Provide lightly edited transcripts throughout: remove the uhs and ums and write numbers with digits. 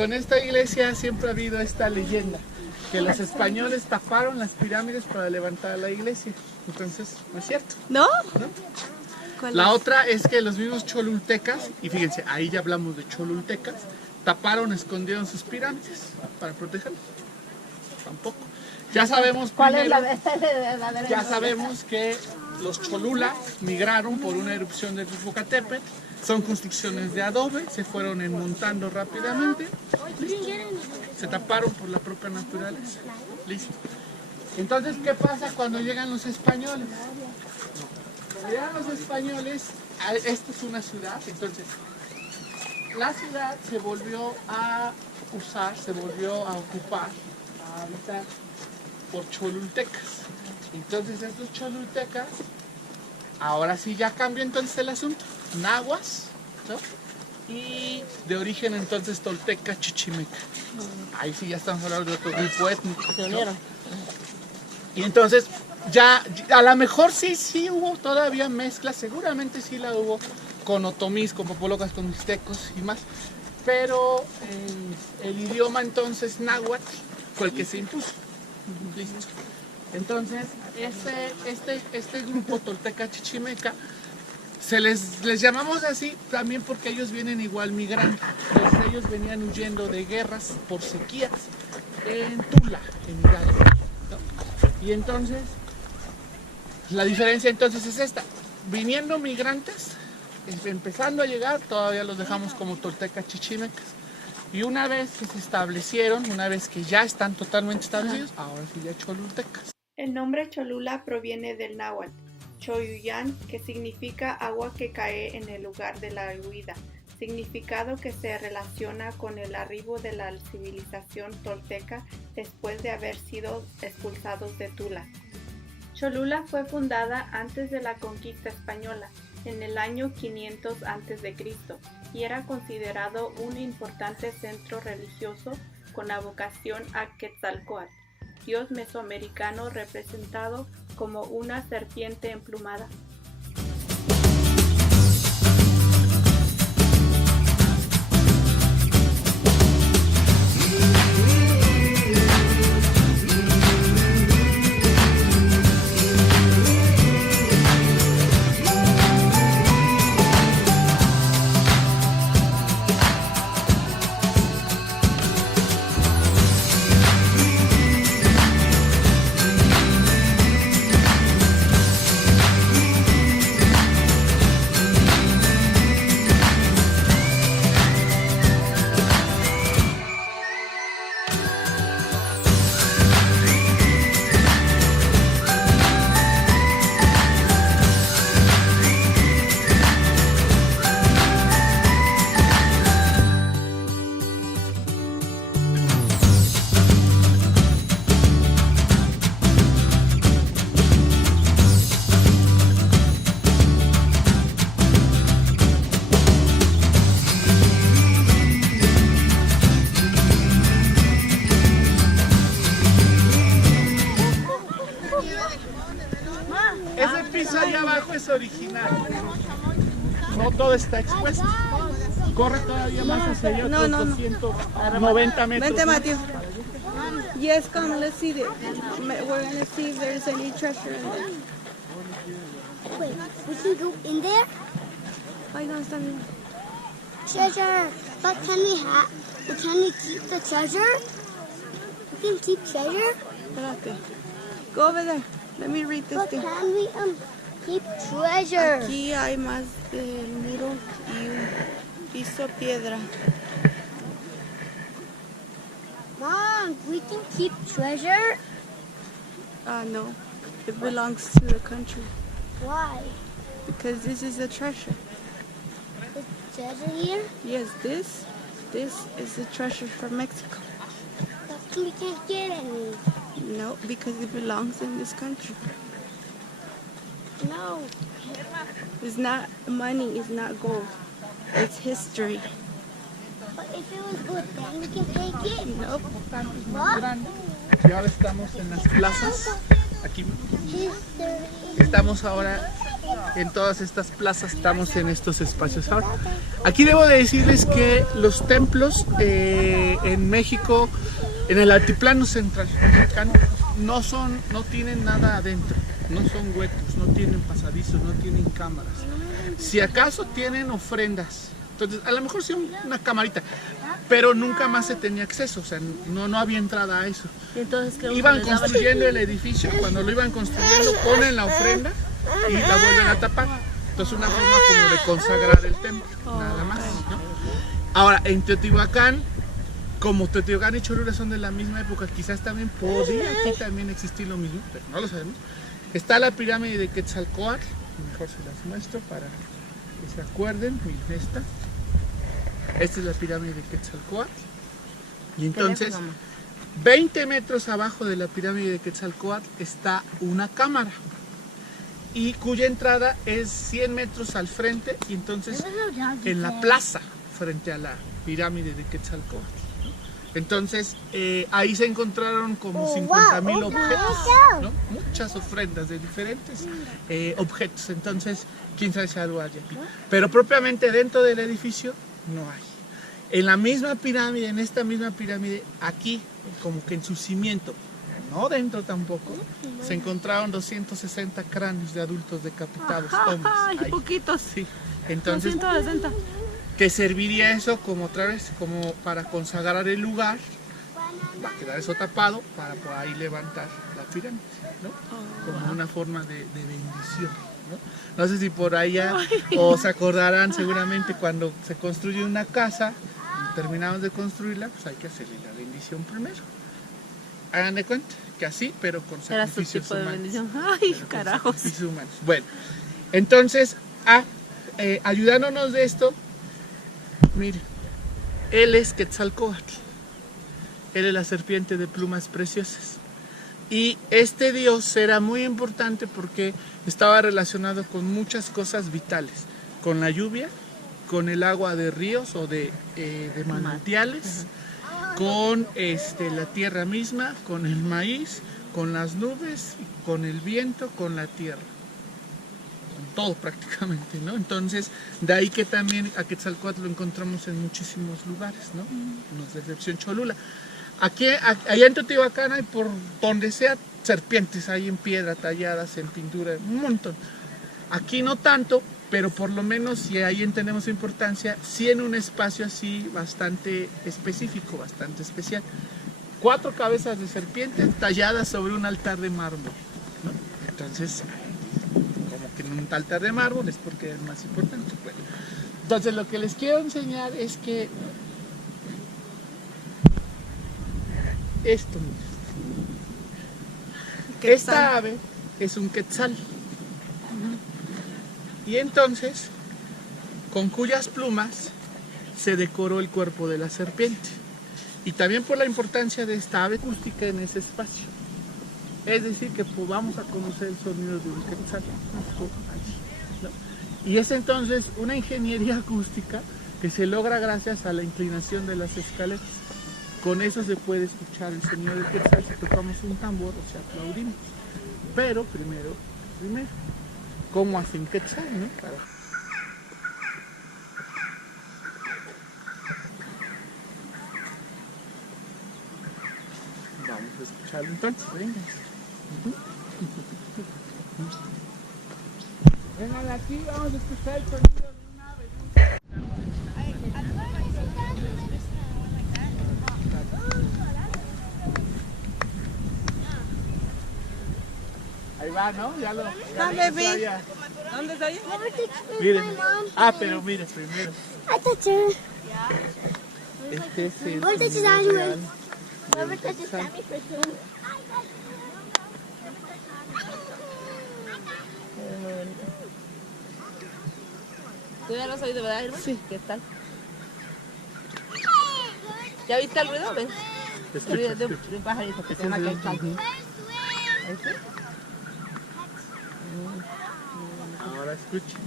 con esta iglesia siempre ha habido esta leyenda, que los españoles taparon las pirámides para levantar la iglesia. Entonces, no es cierto. ¿No? ¿No? La otra es que los mismos cholultecas, y fíjense, ahí ya hablamos de cholultecas, taparon, escondieron sus pirámides para protegerlos. Tampoco. Ya sabemos primero, ya sabemos que los Cholula migraron por una erupción del Popocatépetl. Son construcciones de adobe, se fueron enmontando rápidamente, se taparon por la propia naturaleza. Listo. Entonces, ¿qué pasa cuando llegan los españoles? Cuando llegan los españoles, esta es una ciudad, entonces la ciudad se volvió a usar, se volvió a ocupar, a habitar por cholultecas. Entonces estos cholultecas, ahora sí ya cambia entonces el asunto. Nahuas, ¿no? Y de origen entonces tolteca, chichimeca. Ahí sí ya estamos hablando de otro grupo étnico, ¿no? Y entonces ya a lo mejor sí hubo todavía mezcla, seguramente sí la hubo con otomís, con popolocas, con mixtecos y más. Pero el idioma entonces náhuatl fue el que se impuso. Listo. Entonces, este grupo tolteca chichimeca, les llamamos así también porque ellos vienen igual migrando. Entonces ellos venían huyendo de guerras por sequías en Tula, en Hidalgo, ¿no? Y entonces, la diferencia entonces es esta. Viniendo migrantes, empezando a llegar, todavía los dejamos como tolteca chichimecas. Y una vez que se establecieron, una vez que ya están totalmente establecidos, ahora sí ya cholultecas. El nombre Cholula proviene del náhuatl, Choyuyan, que significa agua que cae en el lugar de la huida, significado que se relaciona con el arribo de la civilización tolteca después de haber sido expulsados de Tula. Cholula fue fundada antes de la conquista española, en el año 500 a.C., y era considerado un importante centro religioso con la vocación a Quetzalcóatl, dios mesoamericano representado como una serpiente emplumada. Original, no todo está expuesto, corre todavía más hacia allá, otros 290 metros. Vente, Matthew. Yes, come, let's see it. We're gonna see if there's any treasure in there. Wait, we can go in there? Ay, no, está bien. Treasure, but can we keep the treasure? We can keep treasure? Espérate. Go over there. Let me read this But thing. can we keep treasure? Aquí hay más del muro y un piso piedra. Mom, we can keep treasure? No, it belongs to the country Why? because this is a treasure. The treasure here? Yes, this is the treasure from Mexico. But we can't get any. No, because it belongs in this country. No. It's not money, it's not gold. It's history. But if it was good, then we can take it. Nope. What? Y ahora estamos en las plazas, aquí History. estamos ahora en todas estas plazas estamos en estos espacios ahora. Aquí debo de decirles que los templos en México, en el altiplano central mexicano, no tienen nada adentro, no son huecos, no tienen pasadizos, no tienen cámaras. Si acaso tienen ofrendas, entonces a lo mejor sí una camarita, pero nunca más se tenía acceso, o sea, no había entrada a eso. Entonces, ¿qué iban construyendo el edificio, cuando lo iban construyendo ponen la ofrenda y la vuelven a tapar. Entonces una forma como de consagrar el templo, nada más, ¿no? Ahora, en Teotihuacán, como Teotihuacán y Cholula son de la misma época, quizás también podría aquí también existir lo mismo, pero no lo sabemos. Está la pirámide de Quetzalcóatl, mejor se las muestro para que se acuerden. Miren esta. Esta es la pirámide de Quetzalcóatl. Y entonces, 20 metros abajo de la pirámide de Quetzalcóatl está una cámara, y cuya entrada es 100 metros al frente, y entonces en la plaza frente a la pirámide de Quetzalcóatl. Entonces ahí se encontraron como 50,000 objetos, ¿no? Muchas ofrendas de diferentes objetos. Entonces, quién sabe si algo hay aquí. Pero propiamente dentro del edificio no hay. En la misma pirámide, en esta misma pirámide, aquí, como que en su cimiento, no dentro tampoco, se encontraron 260 cráneos de adultos decapitados, hombres. Ay, poquitos. Sí. Entonces, 260. que serviría eso como otra vez, como para consagrar el lugar, va a quedar eso tapado para por ahí levantar la pirámide, ¿no? Como una forma de bendición, ¿no? No sé si por allá o se acordarán seguramente cuando se construye una casa y terminamos de construirla, pues hay que hacerle la bendición primero. Hagan de cuenta que así, pero con Era su sacrificios tipo de humanos. bendición. Ay, Con carajos. sacrificios humanos. Bueno, entonces, ayudándonos de esto, miren, él es Quetzalcóatl, él es la serpiente de plumas preciosas. Y este dios era muy importante porque estaba relacionado con muchas cosas vitales, con la lluvia, con el agua de ríos o de manantiales, con la tierra misma, con el maíz, con las nubes, con el viento, con la tierra. Todo prácticamente, ¿no? Entonces, de ahí que también a Quetzalcóatl lo encontramos en muchísimos lugares, ¿no? No es excepción Cholula. Aquí, allá en Teotihuacán hay por donde sea serpientes, hay en piedra, talladas, en pintura, un montón. Aquí no tanto, pero por lo menos si ahí entendemos su importancia, sí en un espacio así bastante específico, bastante especial. 4 cabezas de serpiente talladas sobre un altar de mármol, ¿no? Entonces, en un altar de mármol es porque es más importante. Bueno, entonces lo que les quiero enseñar es que esto, esta ave es un quetzal, y entonces con cuyas plumas se decoró el cuerpo de la serpiente, y también por la importancia de esta ave acústica en ese espacio. Es decir, que pues, vamos a conocer el sonido de un quetzal, ¿no? Y es entonces una ingeniería acústica que se logra gracias a la inclinación de las escaleras. Con eso se puede escuchar el sonido del quetzal si tocamos un tambor o si aplaudimos. Pero primero, ¿cómo hacen quetzal, no? Vamos a escucharlo entonces, venga. Vengan aquí, vamos a escuchar el sonido de una ave. Ahí va, ¿no? Ya lo. baby. ¿Dónde está ella? Miren. Pero miren primero. I touch her. Este es el Whoever touches sonido anyway. real Whoever del touches quetzal. Sammy for sure. ¿Tú ya lo has oído, verdad, Irma? Sí. ¿Qué tal? ¿Ya viste el ruido? ¿Ves? El ruido de un pajarito que se llama quetzal. ¿Este? Ahora escuchen.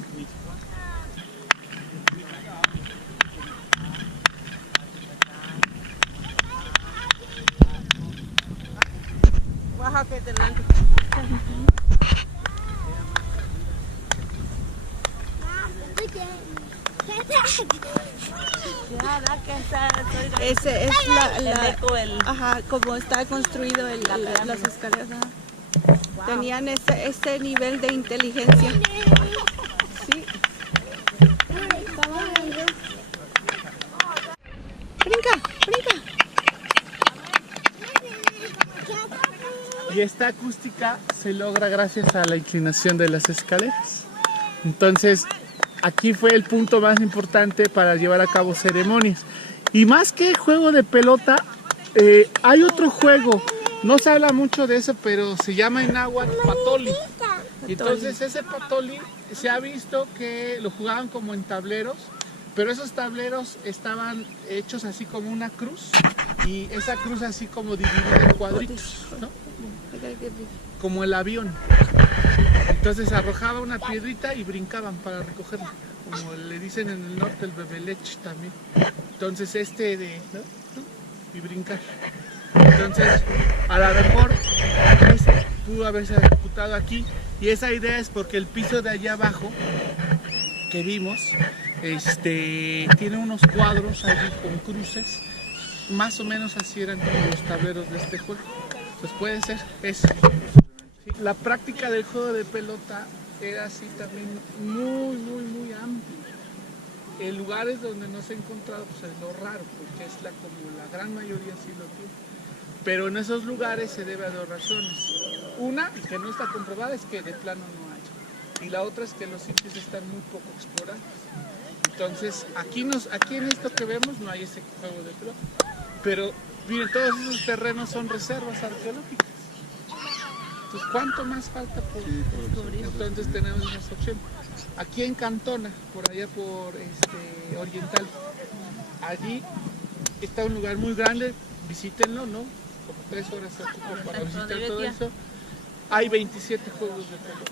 Oaxaca delante. Ese es el ajá, como está construido las escaleras. Ajá. Tenían ese nivel de inteligencia. Sí. Brinca, brinca. Y esta acústica se logra gracias a la inclinación de las escaleras. Entonces, aquí fue el punto más importante para llevar a cabo ceremonias. Y más que juego de pelota, hay otro juego. No se habla mucho de eso, pero se llama en náhuatl patoli. Y entonces ese patoli se ha visto que lo jugaban como en tableros, pero esos tableros estaban hechos así como una cruz. Y esa cruz así como dividida en cuadritos, ¿no? Como el avión. Entonces arrojaba una piedrita y brincaban para recogerla, como le dicen en el norte el bebelech también. Entonces ¿no? Y brincar. Entonces a lo mejor ese pudo haberse ejecutado aquí, y esa idea es porque el piso de allá abajo que vimos tiene unos cuadros allí con cruces, más o menos así eran como los tableros de este juego. Pues puede ser eso. Sí, la práctica del juego de pelota era así también muy amplia. En lugares donde no se ha encontrado, pues es lo raro, porque es como la gran mayoría sí lo tiene. Pero en esos lugares se debe a dos razones. Una, que no está comprobada, es que de plano no hay. Y la otra es que los sitios están muy poco explorados. Entonces, aquí en esto que vemos no hay ese juego de pelota. Pero miren, todos esos terrenos son reservas arqueológicas. Entonces, ¿cuánto más falta por descubrir? Entonces tenemos esas opciones. Aquí en Cantona, por allá por Oriental, allí está un lugar muy grande, visítenlo, ¿no? Como 3 horas para visitar todo eso. Hay 27 juegos de pelota.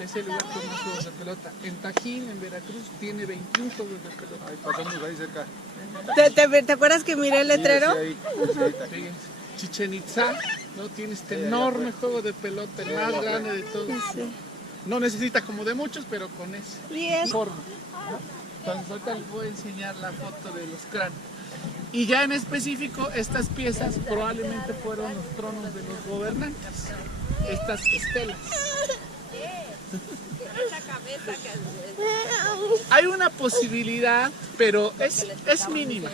Es el lugar con más juegos de pelota. En Tajín, en Veracruz, tiene 21 juegos de pelota. Ahí pasamos ahí cerca. ¿Te acuerdas que miré el letrero? Sí, Chichen Itzá, ¿no? Tiene este enorme juego de pelota, el más grande de todos. Sí. No necesita como de muchos, pero con ese Bien. forma, ¿no? Entonces ahorita les voy a enseñar la foto de los cráneos. Y ya en específico, estas piezas probablemente fueron los tronos de los gobernantes, estas estelas. Hay una posibilidad, pero es mínima,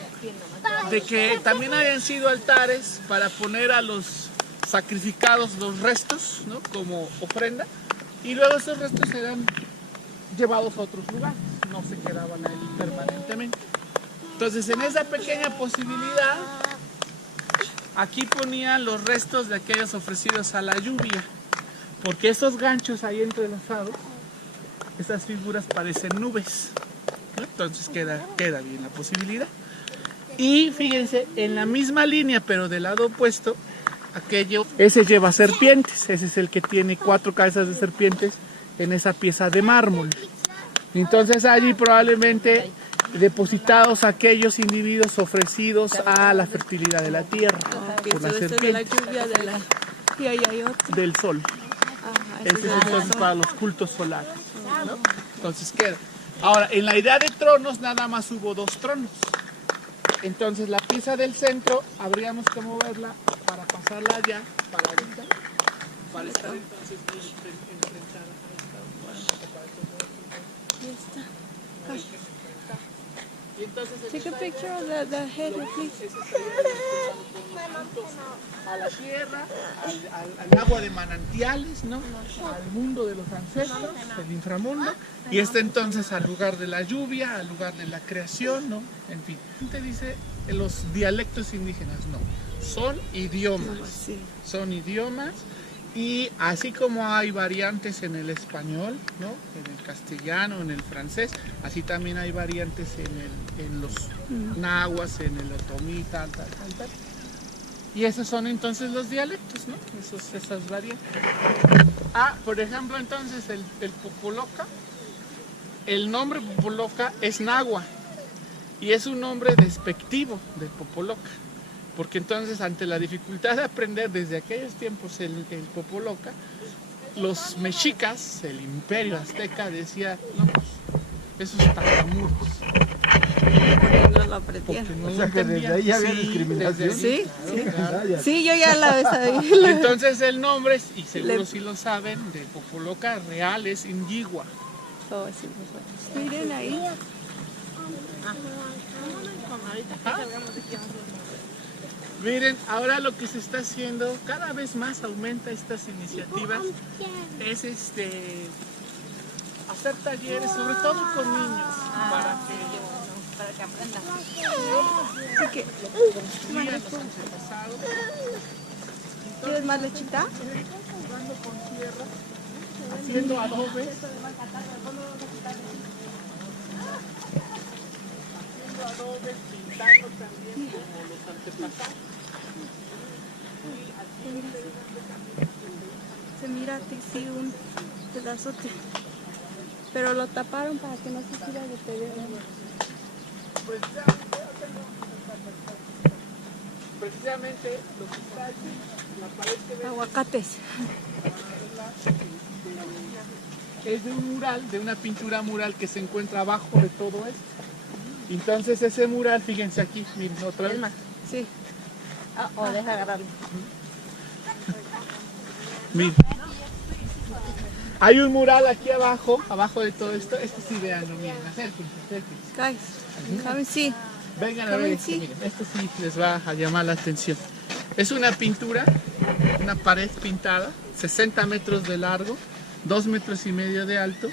de que también hayan sido altares para poner a los sacrificados los restos, ¿no? Como ofrenda, y luego esos restos eran llevados a otros lugares, no se quedaban ahí permanentemente. Entonces, en esa pequeña posibilidad, aquí ponían los restos de aquellos ofrecidos a la lluvia, porque esos ganchos ahí entrelazados, esas figuras parecen nubes, ¿no? Entonces queda bien la posibilidad. Y fíjense, en la misma línea, pero del lado opuesto, ese lleva serpientes, ese es el que tiene 4 cabezas de serpientes en esa pieza de mármol. Entonces allí probablemente depositados aquellos individuos ofrecidos a la fertilidad de la tierra, por la serpiente, de la lluvia, y ahí hay otro. del sol. Ajá, Ese es entonces para los cultos solares, ¿no? Entonces queda. Ahora, en la idea de tronos nada más hubo 2 tronos. Entonces la pieza del centro habríamos que moverla para pasarla allá, para ahorita, para estar entonces muy enfrentada a esta otra. Ahí está. Y entonces Take a picture of the head, please. a la tierra, al agua de manantiales, ¿no? Al mundo de los ancestros, el inframundo, y entonces al lugar de la lluvia, al lugar de la creación, ¿no? En fin, te dice los dialectos indígenas, no, son idiomas, Sí. son idiomas. Y así como hay variantes en el español, ¿no? En el castellano, en el francés, así también hay variantes en los nahuas, en el otomí, tal. Y esos son entonces los dialectos, ¿no? Esas variantes. Por ejemplo, entonces el popoloca, el nombre popoloca es nahua y es un nombre despectivo de popoloca. Porque entonces, ante la dificultad de aprender desde aquellos tiempos el popoloca, los mexicas, el imperio azteca, decía, no, pues, esos tartamudos. aprendieron. porque no O lo sea que desde entendían. ahí había Sí, discriminación. desde ahí. Sí, sí. Vaya. Sí, yo ya la sabía. Entonces el nombre, y seguro Le- sí lo saben, de Popoloca real es Ingigua. Oh, sí. Miren ahí. Miren, ahora lo que se está haciendo, cada vez más aumenta estas iniciativas, es hacer talleres, sobre todo con niños, para que aprendan. Así que, construyan los antepasados, ¿quieres más lechita? jugando con tierra, haciendo adobes. Pintando también como los antepasados. Se mira que sí, un pedazote. Pero lo taparon para que no se siga deteriorando. Precisamente lo que está aquí, la pared que ven Aguacates. es de un mural, de una pintura mural que se encuentra abajo de todo esto. Entonces ese mural, fíjense aquí, miren otra vez. Sí. O deja agarrarlo. Miren. Hay un mural aquí abajo, abajo de todo esto. Este sí, veanlo, miren, acérquense. Guys, come see. Vengan a ver este, miren, este sí les va a llamar la atención. Es una pintura, una pared pintada, 60 metros de largo, 2,5 metros de alto,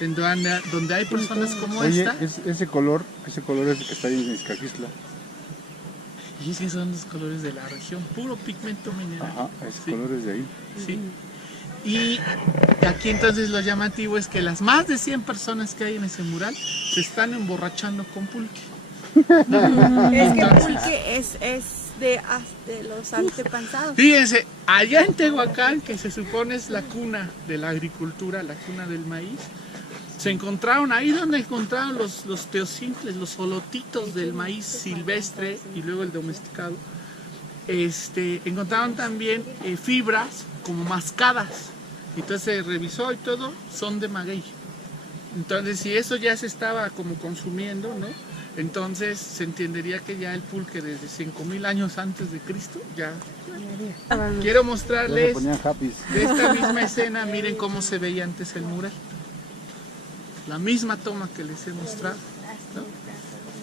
en donde hay personas como Oye, esta. ese color es el que está ahí en Izcaquistla. Y es que son los colores de la región, puro pigmento mineral. Ajá, ese Sí. color es de ahí. Sí. Y aquí entonces lo llamativo es que las más de 100 personas que hay en ese mural se están emborrachando con pulque. Es que el pulque es de los antepasados. Fíjense, allá en Tehuacán, que se supone es la cuna de la agricultura, la cuna del maíz, se encontraron ahí donde encontraron los teocintles, los solotitos del maíz silvestre y luego el domesticado. Encontraron también fibras como mascadas. Entonces se revisó y todo, son de maguey. Entonces si eso ya se estaba como consumiendo, ¿no? Entonces se entendería que ya el pulque desde 5,000 años antes de Cristo ya. Quiero Ya le mostrarles ponían happy. de esta misma escena, miren cómo se veía antes el mural. La misma toma que les he mostrado, ¿no?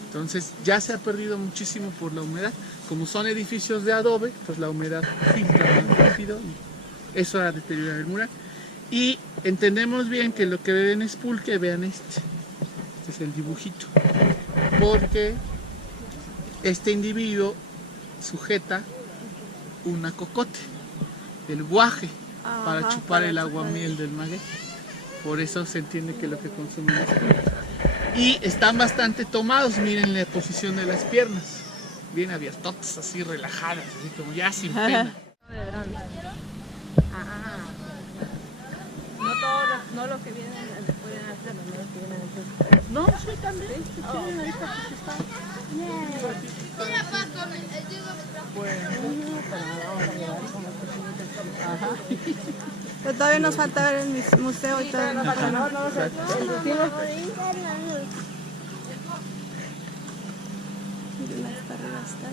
Entonces ya se ha perdido muchísimo por la humedad. Como son edificios de adobe, pues la humedad filtra más rápido y eso ha deteriorado el mural. Y entendemos bien que lo que ven es pulque, vean este es el dibujito. Porque este individuo sujeta una cocote, el guaje, para Ajá, chupar para el chupar. aguamiel del maguey. Por eso se entiende que lo que consumen es pulque. Y están bastante tomados, miren la posición de las piernas, bien abiertotas, así relajadas, así como ya sin pena. No lo que vienen pueden hacer, no lo que vienen a hacer. No, sí, también. Sí, ahorita que Pero todavía nos falta ver el museo y todo. Miren, hasta arriba está.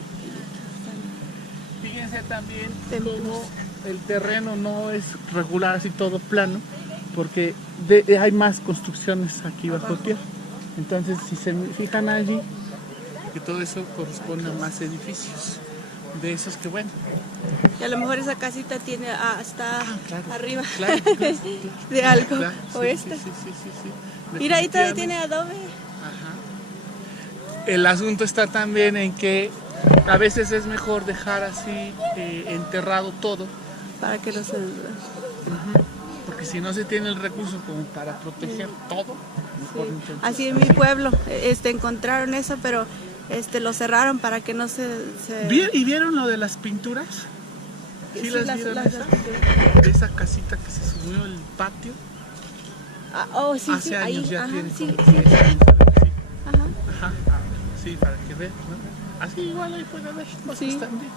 Fíjense también Templos. cómo el terreno no es regular, así todo plano, porque hay más construcciones aquí bajo tierra. Entonces, si se fijan allí, que todo eso corresponde a más edificios. De esos que, bueno, Y a lo mejor esa casita tiene hasta claro, arriba claro, de algo. claro, O sí, esta. sí, sí. Mira, ahí todavía Definitivamente. tiene adobe. Ajá. El asunto está también en que a veces es mejor dejar así enterrado todo, Para que no se... porque si no se tiene el recurso como para proteger todo, mejor intentar. Así en mi pueblo encontraron eso, pero lo cerraron para que no se... ¿Y vieron lo de las pinturas? ¿Sí, Sí, las las- vieron las- esa? De esa casita que se subió el patio. Ah, oh, sí, Hace sí, años ahí, ya ajá, tiene sí, como sí, que- sí. ajá. Ajá, sí, para que vean, ¿no? Así igual ahí puede haber cosas Sí. también.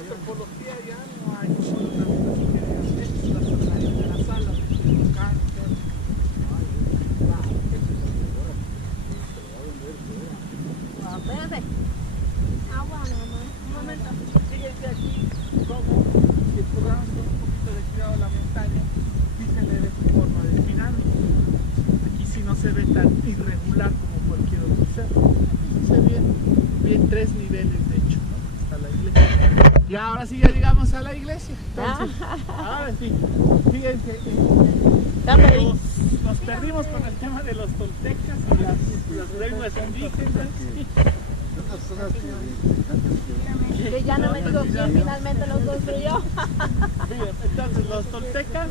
antropología ya no hay como los arquitectos, las áreas de la sala, los carros. Espérate. Agua, mamá. Un momento. Fíjense aquí cómo, si podamos con un poquito de cuidado la montaña, sí se le ve su forma de pirámide. Aquí sí no se ve tan irregular como cualquier otro cerro. Se ve bien 3 niveles de hecho, ¿no? Hasta la iglesia. Y ahora sí ya llegamos a la iglesia. Entonces, ahora sí, fíjense, nos perdimos con el tema de los toltecas y las lenguas indígenas. Que ya no me digo quién finalmente lo construyó. Bien, entonces los toltecas,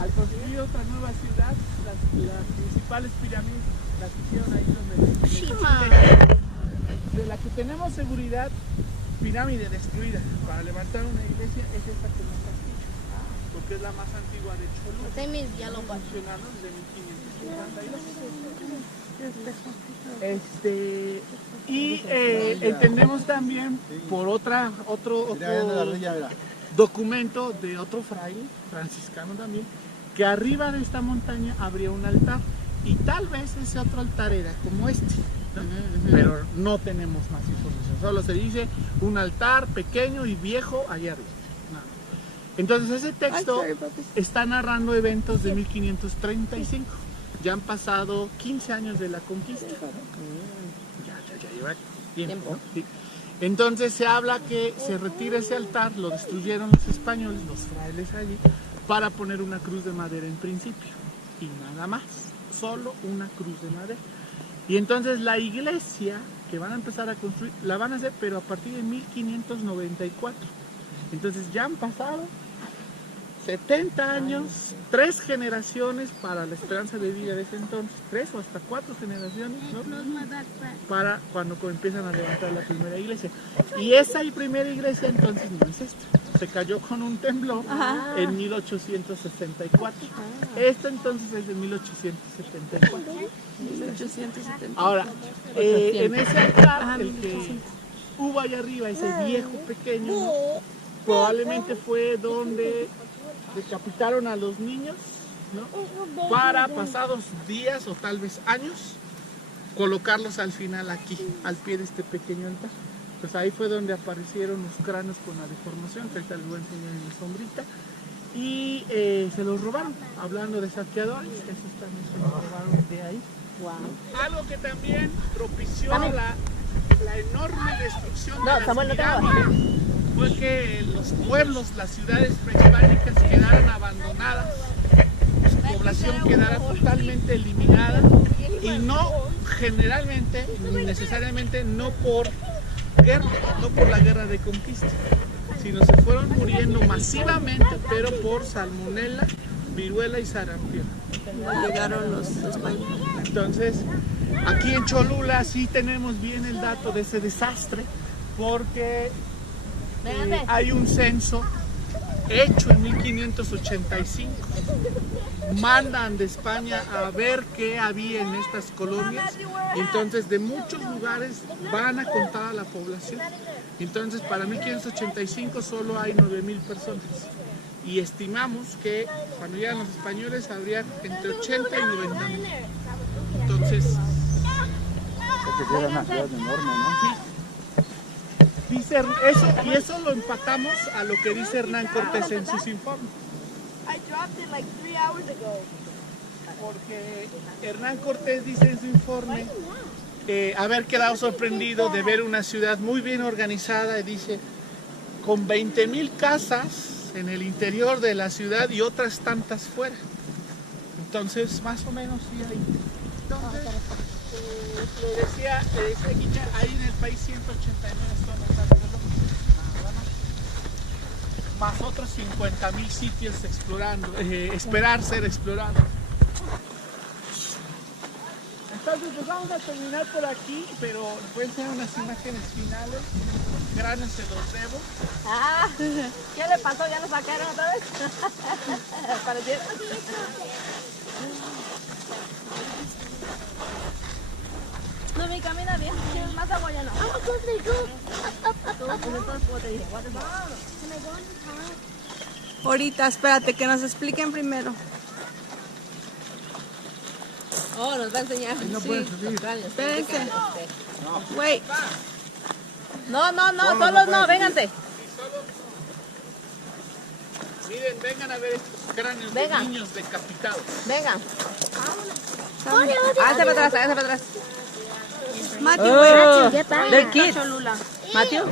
al construir otra nueva ciudad, las principales pirámides las hicieron ahí donde de la que tenemos seguridad, pirámide destruida para levantar una iglesia es esta que nos castillo, porque es la más antigua de Cholula, funcionando desde 1552. Y entendemos también por otro documento de otro fraile, franciscano también, que arriba de esta montaña habría un altar y tal vez ese otro altar era como este, ¿no? Pero no tenemos más información, solo se dice un altar pequeño y viejo allá arriba. Nada. Entonces ese texto está narrando eventos de 1535. Ya han pasado 15 años de la conquista. Ya lleva tiempo. ¿No? Sí. Entonces se habla que se retira ese altar, lo destruyeron los españoles, los frailes allí, para poner una cruz de madera en principio. Y nada más, solo una cruz de madera. Y entonces la iglesia que van a empezar a construir, la van a hacer, pero a partir de 1594. Entonces ya han pasado 70 años, 3 generaciones para la esperanza de vida de ese entonces, 3 o hasta 4 generaciones, ¿no? Para cuando empiezan a levantar la primera iglesia. Y esa primera iglesia entonces no es esta, se cayó con un temblor en 1864. Esta entonces es de 1874. 1870. Ahora, en ese altar, el que hubo allá arriba, ese viejo pequeño, ¿no? Probablemente fue donde decapitaron a los niños, ¿no? Para pasados días o tal vez años colocarlos al final aquí, al pie de este pequeño altar. Pues ahí fue donde aparecieron los cráneos con la deformación, que ahorita les voy a enseñar en la sombrita, y se los robaron, hablando de saqueadores, esos también se los robaron de ahí. Wow. Algo que también propició la enorme destrucción de las pirámides fue que los pueblos, las ciudades prehispánicas quedaran abandonadas, su población quedara totalmente eliminada y no generalmente, ni necesariamente, no por guerra, no por la guerra de conquista, sino se fueron muriendo masivamente, pero por salmonela, viruela y sarampión. Llegaron los españoles. Entonces, aquí en Cholula sí tenemos bien el dato de ese desastre, porque hay un censo hecho en 1585. Mandan de España a ver qué había en estas colonias. Entonces, de muchos lugares van a contar a la población. Entonces, para 1585 solo hay 9,000 personas. Y estimamos que cuando llegan los españoles habría entre 80 y 90,000. Entonces, porque era una ciudad enorme, ¿no? dice eso, y eso lo empatamos a lo que dice Hernán Cortés en sus informes. Porque Hernán Cortés dice en su informe haber quedado sorprendido de ver una ciudad muy bien organizada, y dice, con 20,000 casas en el interior de la ciudad y otras tantas fuera. Entonces, más o menos sí hay. Entonces, le decía Guilla, hay en el país 189 zonas arqueológicas, nada más. Más otros 50,000 sitios explorando, esperar ser explorados. Entonces, pues vamos a terminar por aquí, pero les voy a enseñar unas imágenes finales. Granos se los debo. Ah, ¿qué le pasó? ¿Ya lo sacaron otra vez? ¿Parecieron? No, mi camina bien. ¿Quieres más agua? Ya no. Ahorita, espérate, que nos expliquen primero. Oh, nos va a enseñar. No pueden subir. Espérense. Wait. No, solos no, vénganse. Miren, vengan a ver estos cráneos Venga. de niños decapitados. Vengan. Háganse para atrás. Matthew, wait. They're kids. Matthew.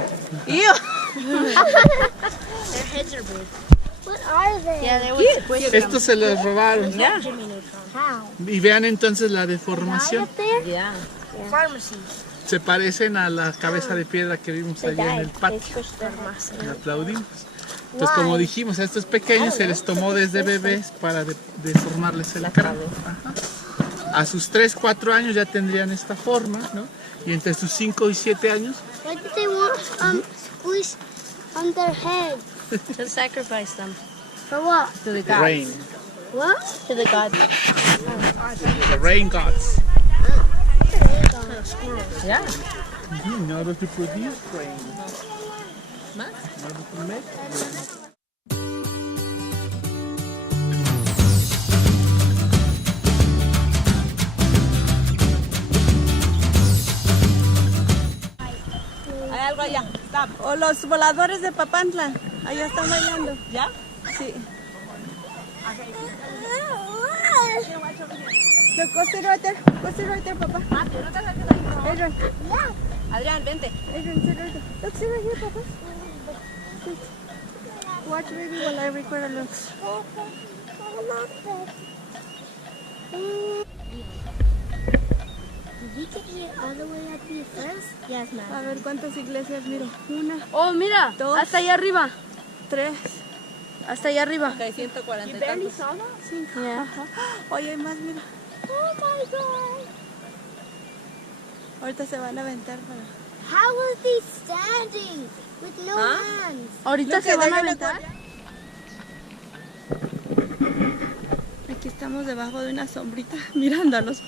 What are they? Yeah, they would squish them. Estos se los robaron. Yeah. How? Y vean entonces la deformación. Up there? Yeah. Pharmacy. Se parecen a la cabeza de piedra que vimos They allá en el died. They patio. squished their muscle. Y aplaudimos. Entonces, como dijimos, a estos pequeños se les tomó desde bebés para deformarles el cráneo. Ajá. A sus 3, 4 años ya tendrían esta forma, ¿no? Y entre sus 5 y 7 años, Why did they want squish on their head? To sacrifice them. For what? To the the rain. What? To the gods. The rain gods. Yeah. In order to produce rain. Más. In order to make rain. Hay algo allá. Stop. O los voladores de Papantla. Allá están bailando. ¿Ya? Sí. Look, go sit right there. Go sit right there, Papa. Matthew, no te acerques ahí. Adrian, Adrián, vente. Adrian, sit right there. Look, sit right here, Papa. Sit. Watch baby while I record a look. Did we get here all the way up here first? Yes, ma'am. A ver cuántas iglesias miro. 1, Oh, mira. Dos. Hasta allá arriba. 3, Hasta allá arriba. Ok, 140 y tantos. 5. Yeah. Oye, hay más, mira. Oh my god. Ahorita se van a aventar para... How are they standing with no hands? Ahorita se van a aventar. Aquí estamos debajo de una sombrita mirando a los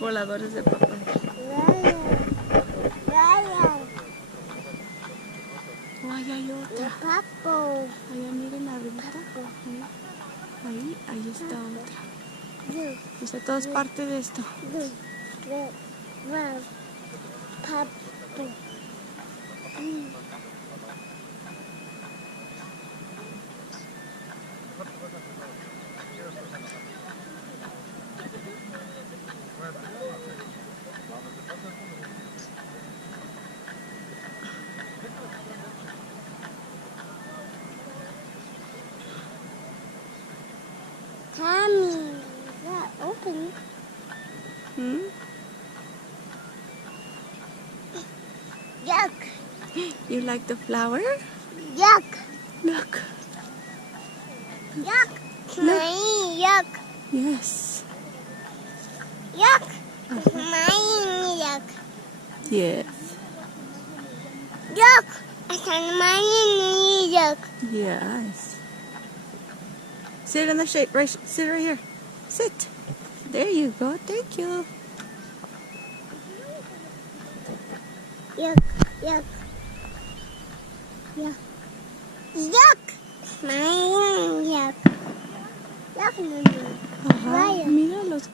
voladores de papá. Ryan. Ryan. Oh, ahí hay otra. Papo. Allá miren arriba. Ahí está otra. Look, O sea, todo es parte de esto. look, look, look. Papo. Tommy, is that open? Hmm? Yuck. You like the flower? Yuck. Look. Yuck. Mine, yuck. Yes. Yuck. Mine, yuck. Yes. Yuck. I can mine, yuck. Yes. Sit in the shade. Right, sit right here. Sit. There you go. Thank you. Yuck. Yuck. Yuck. Yuck. Mine, yuck. Yuck. Ajá. Mira los